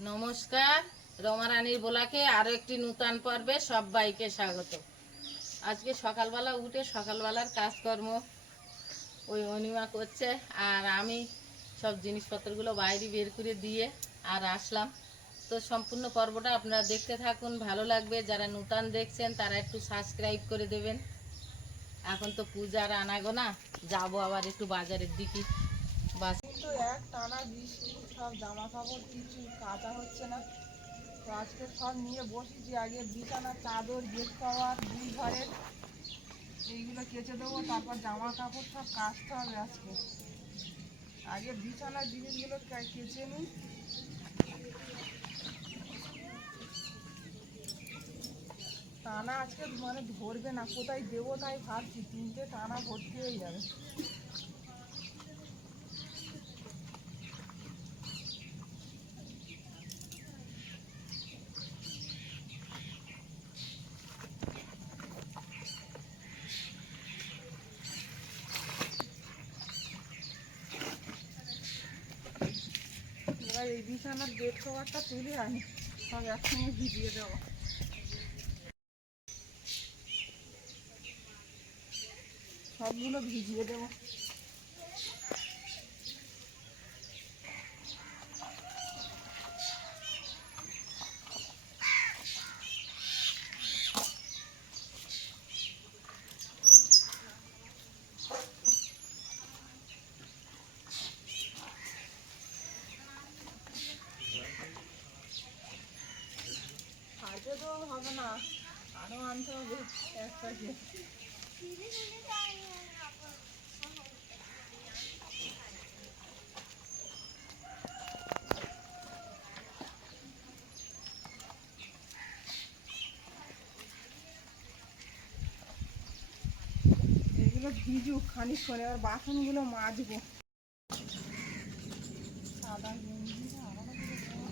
নমস্কার, রমা রানীর ব্লগে আরো একটি নূতন পর্বে সবাইকে স্বাগত। আজকে সকালবেলা উঠে সকালবেলার কাজকর্ম ওই অনিমা করছে, আর আমি সব জিনিসপত্রগুলো বাইরে বের করে দিয়ে আর আসলাম। তো সম্পূর্ণ পর্বটা আপনারা দেখতে থাকুন, ভালো লাগবে। যারা নূতন দেখছেন তারা একটু সাবস্ক্রাইব করে দেবেন। এখন তো পূজার আনাগোনা, যাবো আবার একটু বাজারের দিকে। বাস তো এক টানা বৃষ্টি, সব জামা কাপড় কিছু কাচা হচ্ছে না। তো আজকে সব নিয়ে বসেছি। আগে বিছানা, চাদর, বেড কভার, দুই ঘরের এইগুলো কেচে দেবো, তারপর জামা কাপড় সব কাচতে হবে। আজকে আগে বিছানার জিনিসগুলো কেচে নিই। টানা আজকে মানে ধরবে না, কোথায় দেবো তাই ভাবছি। তিনটে টানা ভর্তি হয়ে যাবে। এবার এই বিছানার বেড কভারটা তুলে আনি, সব একসঙ্গে ভিজিয়ে দেবো। সবগুলো ভিজিয়ে দেবো। আজকে তো হবে না, আরও আনতে হবে একটা। এগুলো ভিজুক খানিকক্ষণ, এবার বাসনগুলো মাজবো। সাদা গেঞ্জিটা আলাদা করে দেওয়া।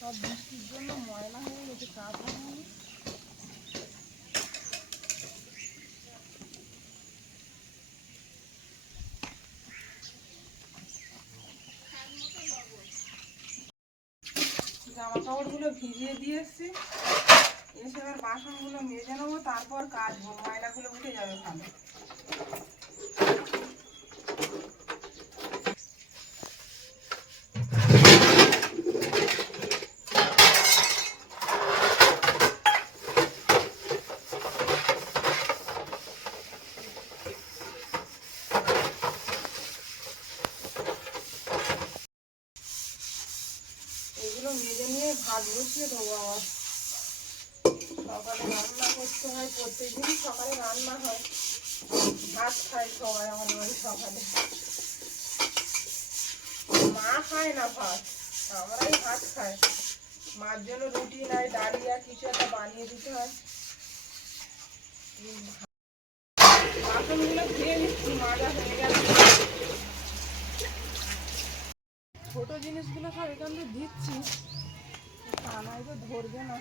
সব বৃষ্টির জন্য ময়লা হয়ে গেছে, কাঁচা হয়নি। জামা কাপড়গুলো ভিজিয়ে দিয়ে এসছি, এসে এবার বাসনগুলো মেজে নেবো, তারপর কাচবো। ময়লাগুলো উঠে যাবে ভালো। এগুলো মেজে নিয়ে ভাত বসিয়ে দেবো। আবার সকালে রান্না করতে হয়, প্রত্যেকদিন সকালে রান্না হয়। ভাত খায় সবাই আমাদের বাড়ি সকালে। মা খায় না ভাত, আমরাই ভাত খাই। মার জন্য রুটি নাই ডালিয়া কিছু একটা বানিয়ে দিতে হয়। বাসনগুলো ধুয়ে নিচ্ছি, মাজা হয়ে গেল। ছোট জিনিসগুলো সব এখান থেকে দিচ্ছি, টানায় তো ধরবে না।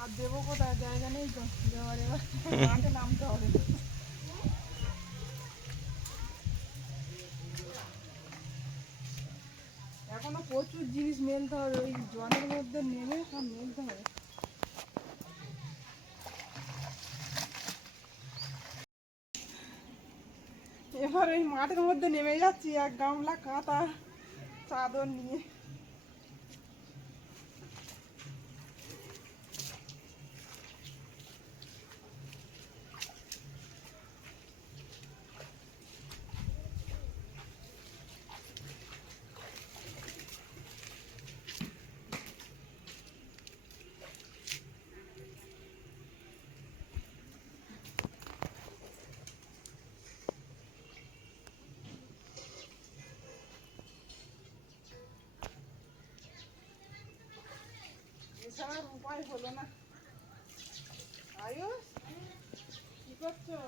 আর দেবো কোথায়, জায়গা নেই তো দেওয়ার। এবার মাঠে নামতে হবে। এখনো প্রচুর জিনিস মেলতে হবে, ওই জলের মধ্যে নেমে সব মেলতে হবে। এবার ওই মাঠের মধ্যে নেমে যাচ্ছি এক গামলা কাঁথা চাদর নিয়ে। এছাড়া উপায় হলো না। আয়ুষ, কি করছো?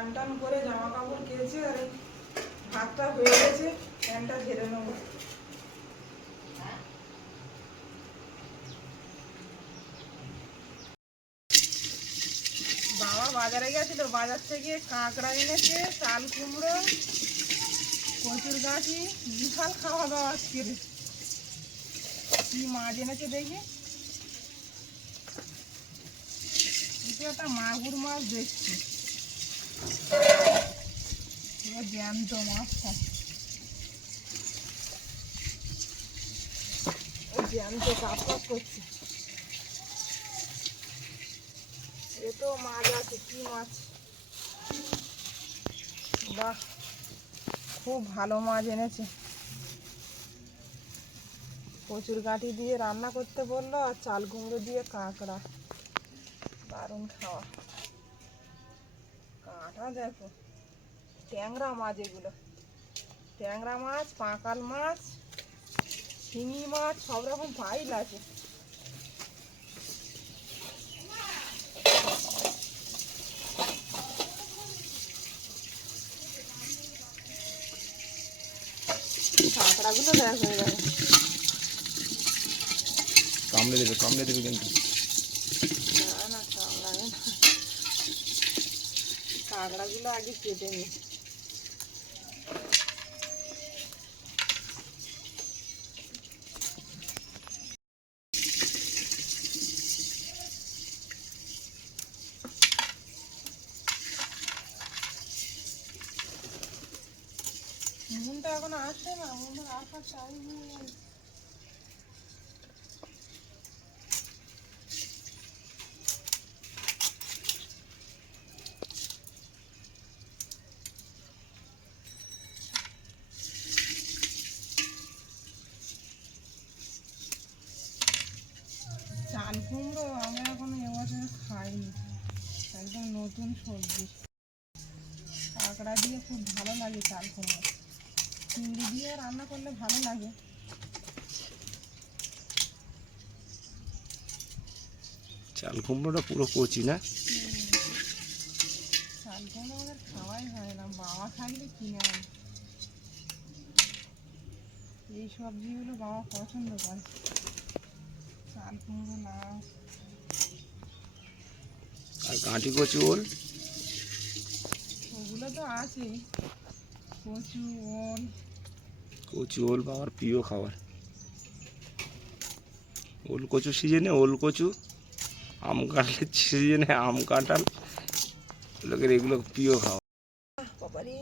চান টান করে জামা কাপড় কেচে আর এই ভাতটা হয়ে গেছে, ফ্যানটা ঝেড়ে নেবো। বাবা বাজারে গেছিল, বাজার থেকে কাঁকড়া এনেছে, চাল কুমড়ো, কচুর গাছি, বিশাল খাওয়া দাওয়া আজকে। কি মাছ এনেছে দেখি, এটা একটা মাগুর মাছ দেখছি, জ্যান্ত মাছটা, জ্যান্ত কাপ করছে। এ তো মাছ আছে, কি মাছ, বাহ খুব ভালো মাছ এনেছে। কচুর গাঁটি দিয়ে রান্না করতে বললো, আর চাল কুমড়ো দিয়ে কাঁকড়া, দারুণ খাওয়া। কাঁটা দেখো, ট্যাংরা মাছ এগুলো, ট্যাংরা মাছ, পাঁকাল মাছ, শিঙি মাছ, সব রকম ফাইল আছে। কাঁকড়াগুলো দেখো, কামড়ে দেবে কিন্তু। না না কামড়াবে না, কাঁকড়াগুলো আগে কেটে নি। মুনটা এখন আসে না, মুনের আসার টাইম নেই। চাল কুমড়ো আমরা এখনো এবছর খাইনি, একদম নতুন সবজি। কাঁকড়া দিয়ে খুব ভালো লাগে চাল কুমড়ো, চিংড়ি দিয়ে রান্না করলে ভালো লাগে। চাল কুমড়োটা পুরো কচি না? চাল কুমড়ো আমাদের খাওয়াই হয় না, বাবা থাকলে কিনে আনে। এই সবজিগুলো বাবা পছন্দ করে, চাল কুমড়ো না। আর গাঁটি কচু ওল? ওগুলো তো আছেই, কচু ওল। কচু ওল বাবার প্রিয় খাবার। ওল কচু সিজনে ওল কচু, আম কাঁঠালের সিজনে আম কাঁঠাল, লোকের এগুলো প্রিয় খাওয়া। বাবারে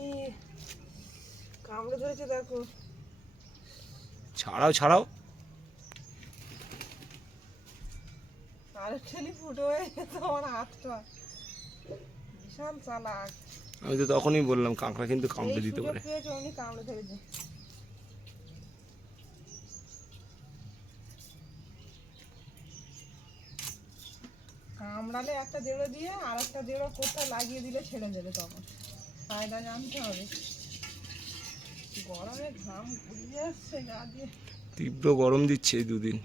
কামড়ে ধরেছে দেখো। ছাড়াও আর ঠেলি ফুটো হয়ে গেছে আমার হাতটা, বিশাল চালাক। আমি তো তখনই বললাম কাঁকড়া কিন্তু কামড়ে দিতে পারে। পেয়েছে উনি কামড়ে ধরেছে। কামড়ালে একটা দেড়ো দিয়ে আর একটা দেড়ো কোথায় লাগিয়ে দিলে ছেড়ে দেবে, তখন ফায়দা জানতে হবে। গরমে ঘাম ঘুরিয়ে আসছে গা দিয়ে। তীব্র গরম দিচ্ছে এই দুদিন,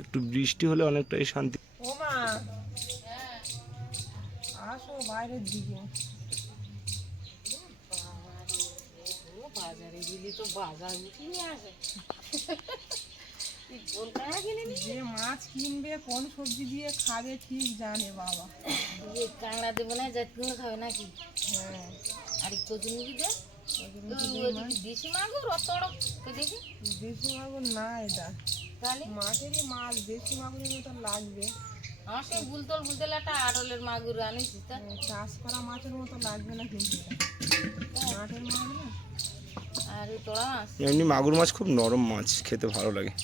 একটু বৃষ্টি হলে অনেকটাই শান্তি। ও মা আসো বাইরের দিকে। বাজারে গেলি তো বাজার উঠিয়ে আসে। যে মাছ কিনবে কোন সবজি দিয়ে খাবে ঠিক জানে বাবা। কাঁকড়া দেবো না, জাতগুলো খাবে নাকি? হ্যাঁ, আর কচু নিবি দে, দেশি মাগুর অত বড় দেখি। দেশি মাগুর না এটা, তাহলে মাঠেরই মাছ, দেশি মাগুরের মতো লাগবে। আমার সে বুলতল একটা আড়লের মাগুর আনিছি, তা চাষ করা মাছের মতো লাগবে না কিন্তু এটা মাঠের মাছ না। আর এই তোড়া মাছ, এমনি মাগুর মাছ খুব নরম মাছ, খেতে ভালো লাগে।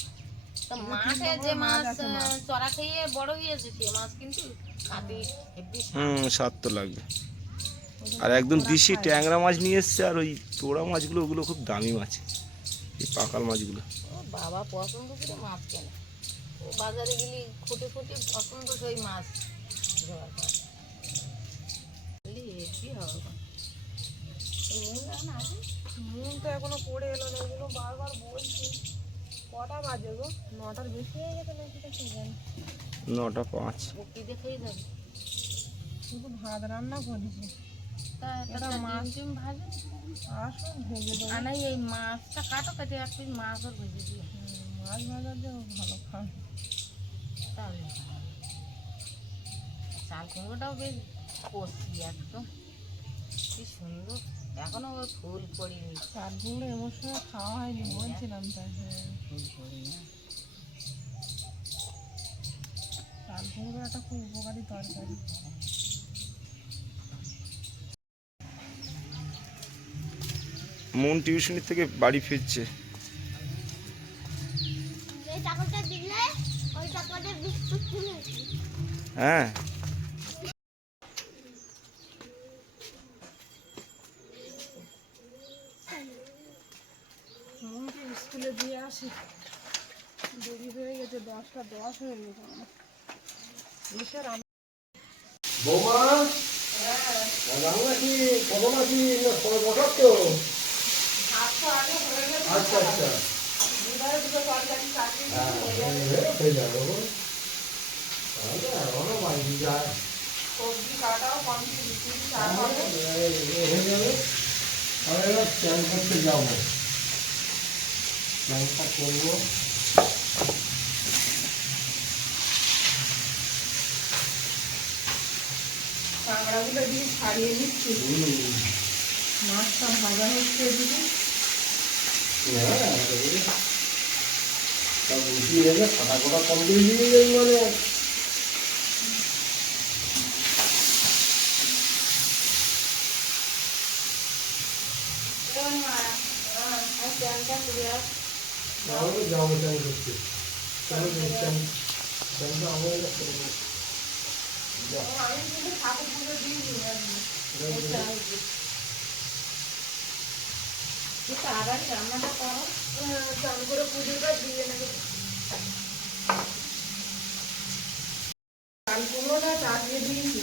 তা মাঠে যে মাছ চড়া খেয়ে বড় হয়েছে সে মাছ কিন্তু খাতে হেব্বি স্বাদ তো লাগবে। আর একদম দেশি ট্যাংরা মাছ নিয়ে এসছে, আর ওই তোড়া মাছগুলো ওগুলো খুব দামি মাছ, এই পাকাল মাছগুলো। ও বাবা পছন্দ করে মাছ কেনে, ও বাজারে গেলে খুঁটে পছন্দ সেই মাছ জোগাড় করে। হেব্বি হবে মন তো এখনো পড়ে এলো না, এগুলো বারবার বলছি। কটা বাজে গো? 9টার বেশি হয়ে গেছে নাকি? তো কি জানি। 9টা 5। বকি দেখেই যাবে। শুধু ভাত রান্না করেছি। তা এটা এটা মাছ। ডিম ভাজে আসুন ভেজে দেবো। আর নাই এই মাছটা কাটো কেটে এক পিস মাছ ওর ভেজে দিয়ে মাছ ভাজা দিয়েও ভালো খাবে। তাহলে ভালো। চাল কুমড়োটাও বেশ কষি একদম কি সুন্দর এখনো ওর ফুল পড়িনি চাল কুমড়ো এমন সময় খাওয়া হয়নি বলছিলাম তাই। হ্যাঁ, ফুল পড়ি না চাল কুমড়ো একটা খুব উপকারী তরকারি। মন টিউশনি থেকে বাড়ি ফিরছে। এই টাকাটা দিলে ওই টাকাটা বিস্কুট কিনেছি। হ্যাঁ মনকে স্কুলে দিয়ে আসি, দেরি হয়ে গেছে, 10টা 10 হয়ে গেছে আমার। এসে রান্না। বৌমা রান্না কি কখন আছি বসার তো? আচ্ছা আচ্ছা হয়ে যাবে গো। তাহলে এখনো বাইরে যায় সবজি কাটাও কমপ্লিট, চা খাবো। হয়ে যাবে। আমি এবার স্নান করতে যাবো, স্নানটা করবো। কাঁকড়াগুলো দিয়ে ছাড়িয়ে নিচ্ছি, মাছটা ভাজা হচ্ছে এদিকে। হ্যাঁ সব উঠিয়ে গেলে ফাটা কোটা কম করে দিয়ে যাই মানে। তাহলে যাবো চান করতে। চানটা আমার কাছে আমি কিন্তু ঠাকুর পুজো দিইনি আজকে। তাড়াতাড়ি রান্নাটা করো চান করে পুজোটা দিয়ে নেবে। চাল কুমড়োটা চাপিয়ে দিয়েছি,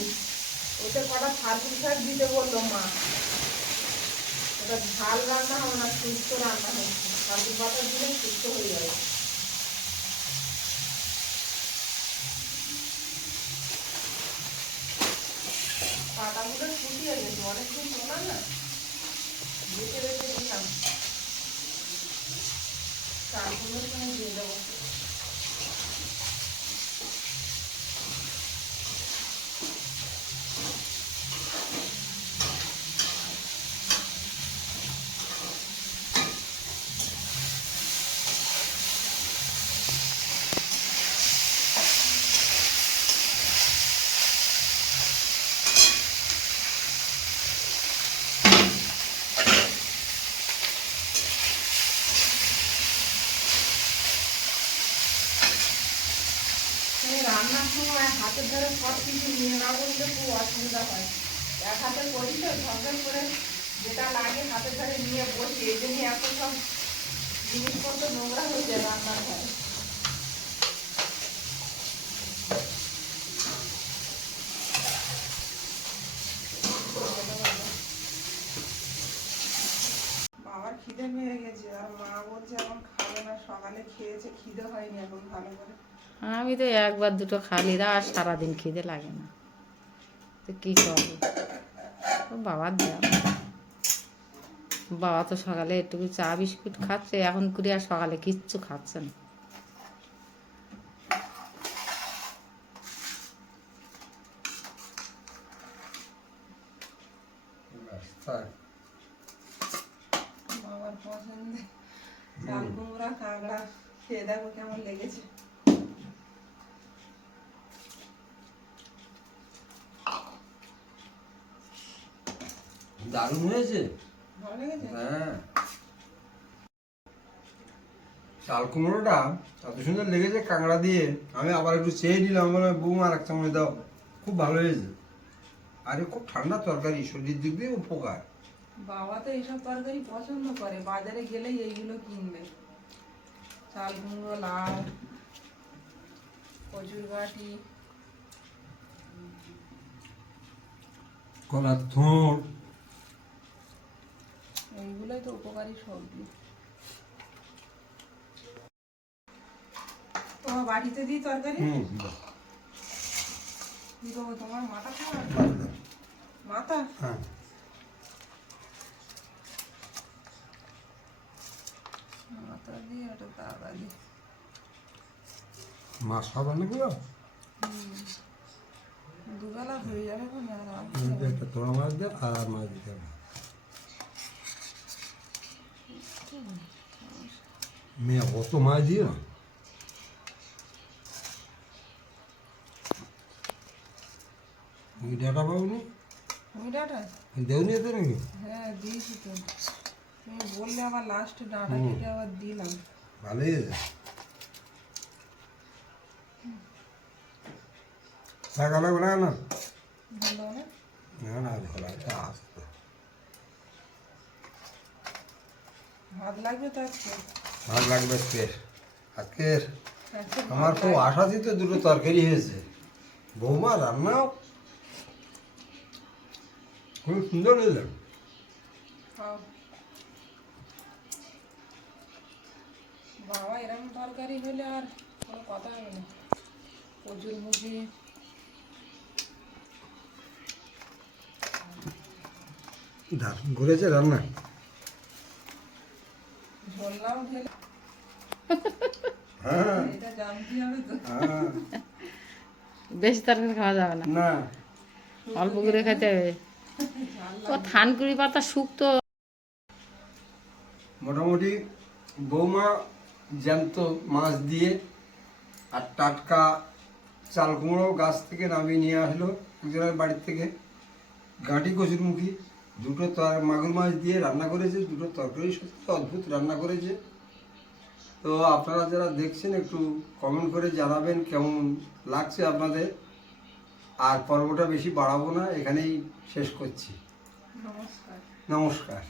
ওতে কটা সার্কুল শাক দিতে বললো মা। ওটা ঝাল রান্না হবে না, সুস্থ রান্না হচ্ছে। সার্কুল পাতা দিলে সুস্থ হয়ে যাবে। পাতাগুলো শুকিয়ে গেছে, অনেকদিন তোলা না, বেঁচে বেঁচে দিলাম। চালগুলোর সঙ্গে দিয়ে দেবো। রান্নার সময় হাতের ধারে সব কিছু নিয়ে না বললে খুব অসুবিধা হয়। এক হাতে করি তো ঝরঝর করে যেটা লাগে হাতের ধারে নিয়ে বসি, এই জন্য এত সব জিনিসপত্র নোংরা হয়ে যায় রান্নার ঘরে। বাবার খিদে পেয়ে গেছে, আর মা বলছে এখন খাবে না, সকালে খেয়েছে, খিদে হয়নি এখন ভালো করে। আমি তো একবার দুটো খালি দা আর সারাদিন খিদে লাগে না, তো কী করবো। ও বাবার দেওয়া, বাবা তো সকালে একটু চা বিস্কুট খাচ্ছে, এখন করে আর সকালে কিচ্ছু খাচ্ছে না। বাবার পছন্দের চাল কুমড়া কাঁকড়া খেয়ে দেখো কেমন লেগেছে। দারুণ হয়েছে। ভালো লেগেছে? হ্যাঁ চাল কুমড়োটা এত সুন্দর লেগেছে কাঁকড়া দিয়ে। আমি আবার একটু চেয়ে নিলাম, বলে বৌমা আর এক চামচ দাও। খুব ভালো হয়েছে। আরে খুব ঠান্ডা তরকারি, শরীর দিক দিয়ে উপকার। বাবা তো এইসব তরকারি পছন্দ করে, বাজারে গেলেই এইগুলো কিনবে। চাল কুমড়ো, লাউ, কচুর গাঁটি, কলার থোড়, এইগুলোই তো উপকারী সবজি। তোমার বাড়িতে দিই তরকারি? কি দেবো তোমার মাথা খাওয়া মাথা দাও। মাথা হ্যাঁ মাথা দিয়ে ওটা দাদা দিয়ে মাছ সব রান্না করো? দুবেলা হয়ে যাবে না আর একটা তোড়া মাছ দে আর মাছ দিতে হবে। মেয়ে অত মাছ দিও না। ওই ডাটা পাবনি? ওই ডাটা দেওনি এতে নাকি? হ্যাঁ দিয়েছি তো তুমি বললে আবার লাস্টে ডাটা কেটে আবার দিলাম ভালোই হয়েছে। শাক আলাদা করে না? ভালো না না না ভালো আছে আসতে। ভাত লাগবে তো আজকে ভালো লাগবে আজকের। আজকের আজকে আমার খুব আশা ছিল দুটো তরকারি হয়েছে। বৌমা রান্নাও খুব সুন্দর হয়েছে। খাও। বাবা এরকম তরকারি হলে আর কোনো কথা হবে না প্রচুর মুখে দারুণ ঘুরেছে রান্না। ঝোলনাও ঢেলে হ্যাঁ এটা জানতে হবে তো হ্যাঁ বেশি তরকারি খাওয়া যাবে না, না অল্প করে খেতে হবে। ও থানকুড়ি পাতা শুক্তো মোটামুটি বৌমা জ্যান্ত মাছ দিয়ে আর টাটকা চাল কুমড়ো গাছ থেকে নামিয়ে নিয়ে আসলো একজনের বাড়ির থেকে। গাঁটি কচুরমুখী দুটো মাগুর মাছ দিয়ে রান্না করেছে, দুটো তরকারি সত্যি অদ্ভুত রান্না করেছে। তো আপনারা যারা দেখছেন একটু কমেন্ট করে জানাবেন কেমন লাগছে আপনাদের। আর পর্বটা বেশি বাড়াবো না, এখানেই শেষ করছি। নমস্কার নমস্কার।